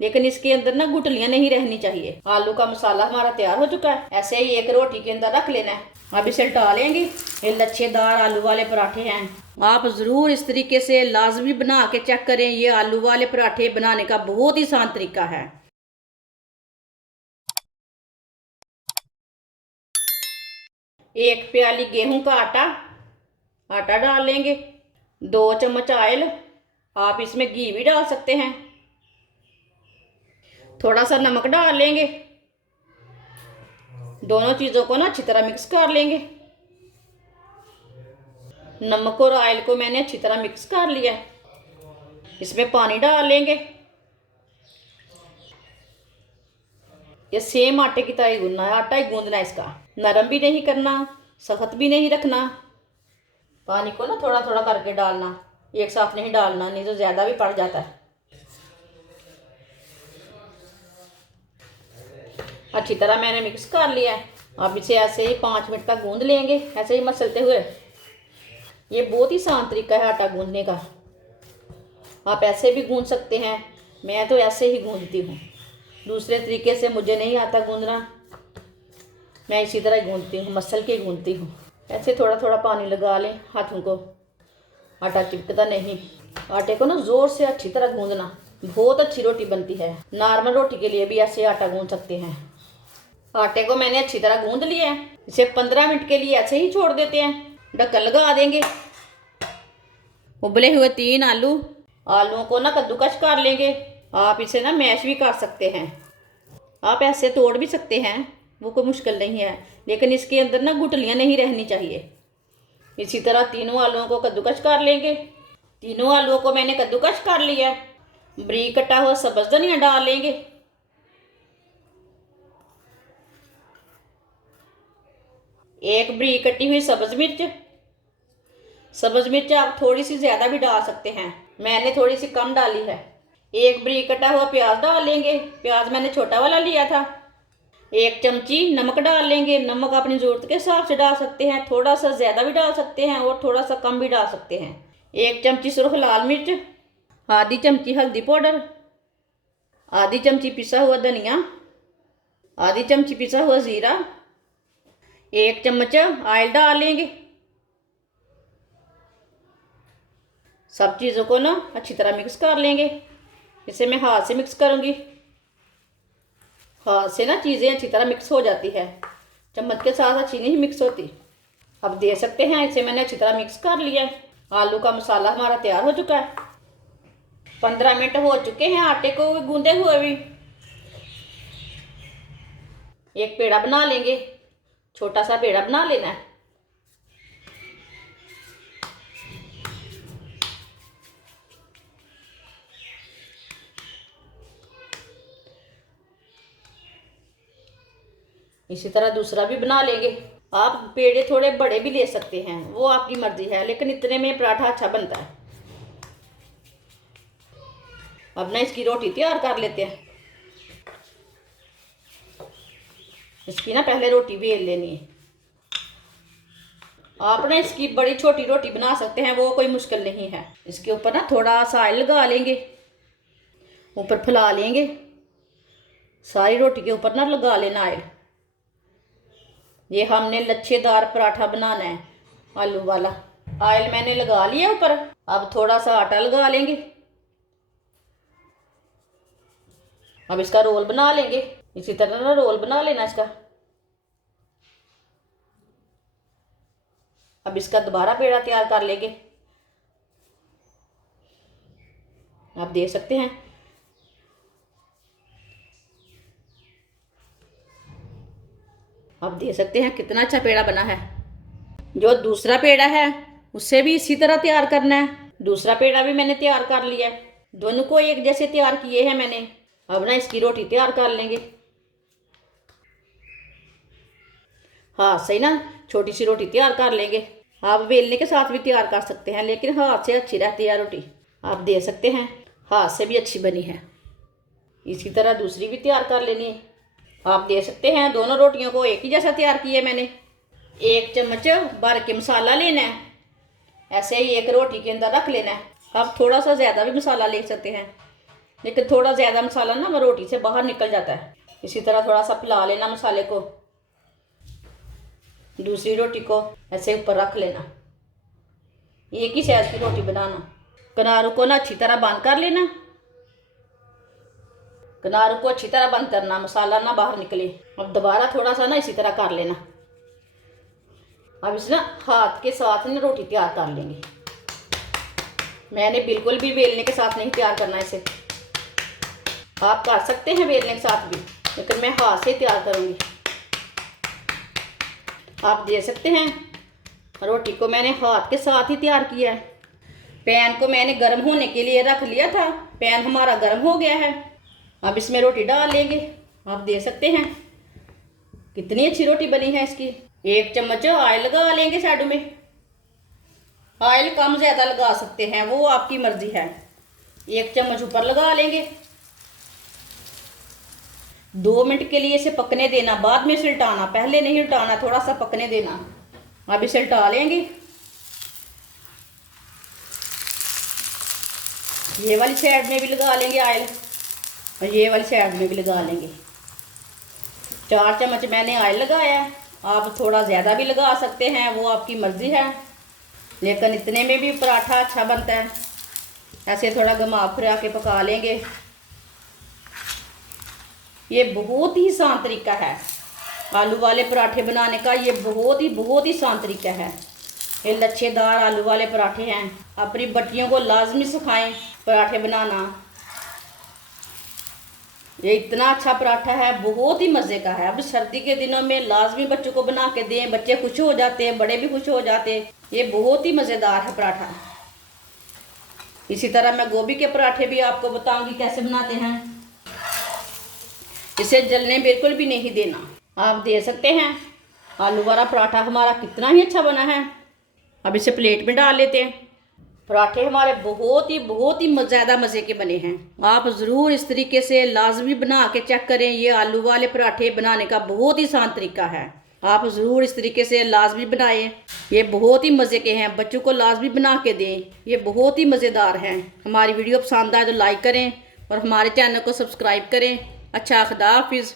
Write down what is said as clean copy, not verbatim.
लेकिन इसके अंदर ना गुठलियां नहीं रहनी चाहिए। आलू का मसाला हमारा तैयार हो चुका है। ऐसे ही एक रोटी के अंदर रख लेना है। अब इसे हटा लेंगे। ये लच्छेदार आलू वाले पराठे हैं। आप ज़रूर इस तरीके से लाजमी बना के चेक करें। ये आलू वाले पराठे बनाने का बहुत ही आसान तरीका है। एक प्याली गेहूं का आटा आटा डाल लेंगे। 2 चम्मच ऑयल, आप इसमें घी भी डाल सकते हैं। थोड़ा सा नमक डाल लेंगे। दोनों चीज़ों को ना अच्छी तरह मिक्स कर लेंगे। नमक और ऑयल को मैंने अच्छी तरह मिक्स कर लिया है। इसमें पानी डाल लेंगे। ये सेम आटे की तरह ही गूंदना है। आटा ही गूंदना है इसका, नरम भी नहीं करना, सख्त भी नहीं रखना। पानी को ना थोड़ा थोड़ा करके डालना, एक साथ नहीं डालना, नहीं तो ज़्यादा भी पड़ जाता है। अच्छी तरह मैंने मिक्स कर लिया है। अब इसे ऐसे ही 5 मिनट तक गूंद लेंगे, ऐसे ही मसलते हुए। ये बहुत ही आसान तरीका है आटा गूंदने का। आप ऐसे भी गूंद सकते हैं, मैं तो ऐसे ही गूंदती हूँ। दूसरे तरीके से मुझे नहीं आता गूंदना, मैं इसी तरह ही गूंदती हूँ, मसल के गूंदती हूँ। ऐसे थोड़ा थोड़ा पानी लगा लें हाथों को, आटा चिपकता नहीं। आटे को ना ज़ोर से अच्छी तरह गूंदना, बहुत अच्छी रोटी बनती है। नॉर्मल रोटी के लिए भी ऐसे आटा गूंद सकते हैं। आटे को मैंने अच्छी तरह गूंद लिया है। इसे 15 मिनट के लिए ऐसे ही छोड़ देते हैं। ढक्कन लगा देंगे। उबले हुए 3 आलूओं को ना कद्दूकस कर लेंगे। आप इसे ना मैश भी कर सकते हैं, आप ऐसे तोड़ भी सकते हैं, वो कोई मुश्किल नहीं है। लेकिन इसके अंदर ना गुठलियां नहीं रहनी चाहिए। इसी तरह तीनों आलूओं को कद्दूकस कर लेंगे। तीनों आलूओं को मैंने कद्दूकस कर लिया। बारीक कटा हुआ सब्ज़ धनिया डाल लेंगे। एक बारीक कटी हुई सब्ज़ मिर्च। सब्ज़ मिर्च आप थोड़ी सी ज़्यादा भी डाल सकते हैं, मैंने थोड़ी सी कम डाली है। एक बारीक कटा हुआ प्याज डाल लेंगे। प्याज मैंने छोटा वाला लिया था। 1 चमची नमक डाल लेंगे। नमक अपनी ज़रूरत के हिसाब से डाल सकते हैं, थोड़ा सा ज़्यादा भी डाल सकते हैं और थोड़ा सा कम भी डाल सकते हैं। 1 चमची सुरख लाल मिर्च, आधी चमची हल्दी पाउडर, आधी चमची पिसा हुआ धनिया, आधी चमची पिसा हुआ ज़ीरा, 1 चम्मच ऑयल डाल लेंगे। सब चीज़ों को ना अच्छी तरह मिक्स कर लेंगे। इसे मैं हाथ से मिक्स करूँगी। हाथ से ना चीज़ें अच्छी तरह मिक्स हो जाती है, चम्मच के साथ अच्छी नहीं मिक्स होती। अब दे सकते हैं, इसे मैंने अच्छी तरह मिक्स कर लिया है। आलू का मसाला हमारा तैयार हो चुका है। 15 मिनट हो चुके हैं आटे को गूंदे हुए भी। एक पेड़ा बना लेंगे, छोटा सा पेड़ा बना लेना है। इसी तरह दूसरा भी बना लेंगे। आप पेड़े थोड़े बड़े भी ले सकते हैं, वो आपकी मर्जी है, लेकिन इतने में पराठा अच्छा बनता है। अब ना इसकी रोटी तैयार कर लेते हैं। इसकी ना पहले रोटी बेल लेनी है। आप ना इसकी बड़ी छोटी रोटी बना सकते हैं, वो कोई मुश्किल नहीं है। इसके ऊपर ना थोड़ा सा ऑयल लगा लेंगे, ऊपर फैला लेंगे। सारी रोटी के ऊपर ना लगा लेना ऑयल। ये हमने लच्छेदार पराठा बनाना है, आलू वाला। ऑयल मैंने लगा लिया ऊपर। अब थोड़ा सा आटा लगा लेंगे। अब इसका रोल बना लेंगे। इसी तरह ना रोल बना लेना इसका। अब इसका दोबारा पेड़ा तैयार कर लेंगे। आप देख सकते हैं, आप देख सकते हैं कितना अच्छा पेड़ा बना है। जो दूसरा पेड़ा है उससे भी इसी तरह तैयार करना है। दूसरा पेड़ा भी मैंने तैयार कर लिया है। दोनों को एक जैसे तैयार किए हैं मैंने। अब ना इसकी रोटी तैयार कर लेंगे। हाथ से ना छोटी सी रोटी तैयार कर लेंगे। आप बेलने के साथ भी तैयार कर सकते हैं, लेकिन हाथ से अच्छी रहती है रोटी। आप दे सकते हैं, हाथ से भी अच्छी बनी है। इसी तरह दूसरी भी तैयार कर लेनी है। आप दे सकते हैं, दोनों रोटियों को एक ही जैसा तैयार किए मैंने। 1 चम्मच भर के मसाला लेना है, ऐसे ही एक रोटी के अंदर रख लेना है। आप थोड़ा सा ज़्यादा भी मसाला ले सकते हैं, लेकिन थोड़ा ज़्यादा मसाला ना वो रोटी से बाहर निकल जाता है। इसी तरह थोड़ा सा फैला लेना मसाले को, दूसरी रोटी को ऐसे ऊपर रख लेना। एक ही साइज की रोटी बनाना। किनारों को ना अच्छी तरह बंद कर लेना, किनारों को अच्छी तरह बंद करना, मसाला ना बाहर निकले। अब दोबारा थोड़ा सा ना इसी तरह कर लेना। अब इस ना हाथ के साथ ना रोटी तैयार कर लेंगे। मैंने बिल्कुल भी बेलने के साथ नहीं तैयार करना इसे, आप कर सकते हैं बेलने के साथ भी, लेकिन मैं हाथ से तैयार करूँगी। आप देख सकते हैं रोटी को मैंने हाथ के साथ ही तैयार किया है। पैन को मैंने गर्म होने के लिए रख लिया था, पैन हमारा गर्म हो गया है। अब इसमें रोटी डाल लेंगे। आप देख सकते हैं कितनी अच्छी रोटी बनी है इसकी। 1 चम्मच ऑयल लगा लेंगे साइड में। ऑयल कम ज़्यादा लगा सकते हैं, वो आपकी मर्जी है। 1 चम्मच ऊपर लगा लेंगे। 2 मिनट के लिए इसे पकने देना, बाद में इसे उल्टाना, पहले नहीं उल्टाना, थोड़ा सा पकने देना। अब इसे उल्टा लेंगे। ये वाली साइड में भी लगा लेंगे ऑयल और ये वाली साइड में भी लगा लेंगे। 4 चम्मच मैंने ऑयल लगाया है, आप थोड़ा ज़्यादा भी लगा सकते हैं, वो आपकी मर्ज़ी है। लेकिन इतने में भी पराठा अच्छा बनता है। ऐसे थोड़ा घुमा फिरा के पका लेंगे। ये बहुत ही आसान तरीका है आलू वाले पराठे बनाने का। ये बहुत ही आसान तरीका है। ये लच्छेदार आलू वाले पराठे हैं। अपनी बच्चियों को लाजमी सिखाएं पराठे बनाना। ये इतना अच्छा पराठा है, बहुत ही मज़े का है। अब सर्दी के दिनों में लाजमी बच्चों को बना के दें, बच्चे खुश हो जाते हैं, बड़े भी खुश हो जाते हैं। ये बहुत ही मज़ेदार है पराठा। इसी तरह मैं गोभी के पराठे भी आपको बताऊंगी कैसे बनाते हैं। इसे जलने बिल्कुल भी नहीं देना। आप देख सकते हैं आलू वाला पराठा हमारा कितना ही अच्छा बना है। अब इसे प्लेट में डाल लेते हैं। पराठे हमारे बहुत ही ज़्यादा मज़े के बने हैं। आप ज़रूर इस तरीके से लाजमी बना के चेक करें। ये आलू वाले पराठे बनाने का बहुत ही आसान तरीका है। आप ज़रूर इस तरीके से लाजमी बनाएं। ये बहुत ही मज़े के हैं, बच्चों को लाजमी बना के दें। ये बहुत ही मज़ेदार हैं। हमारी वीडियो पसंद आए तो लाइक करें और हमारे चैनल को सब्सक्राइब करें। अच्छा, खुदा हाफिज़।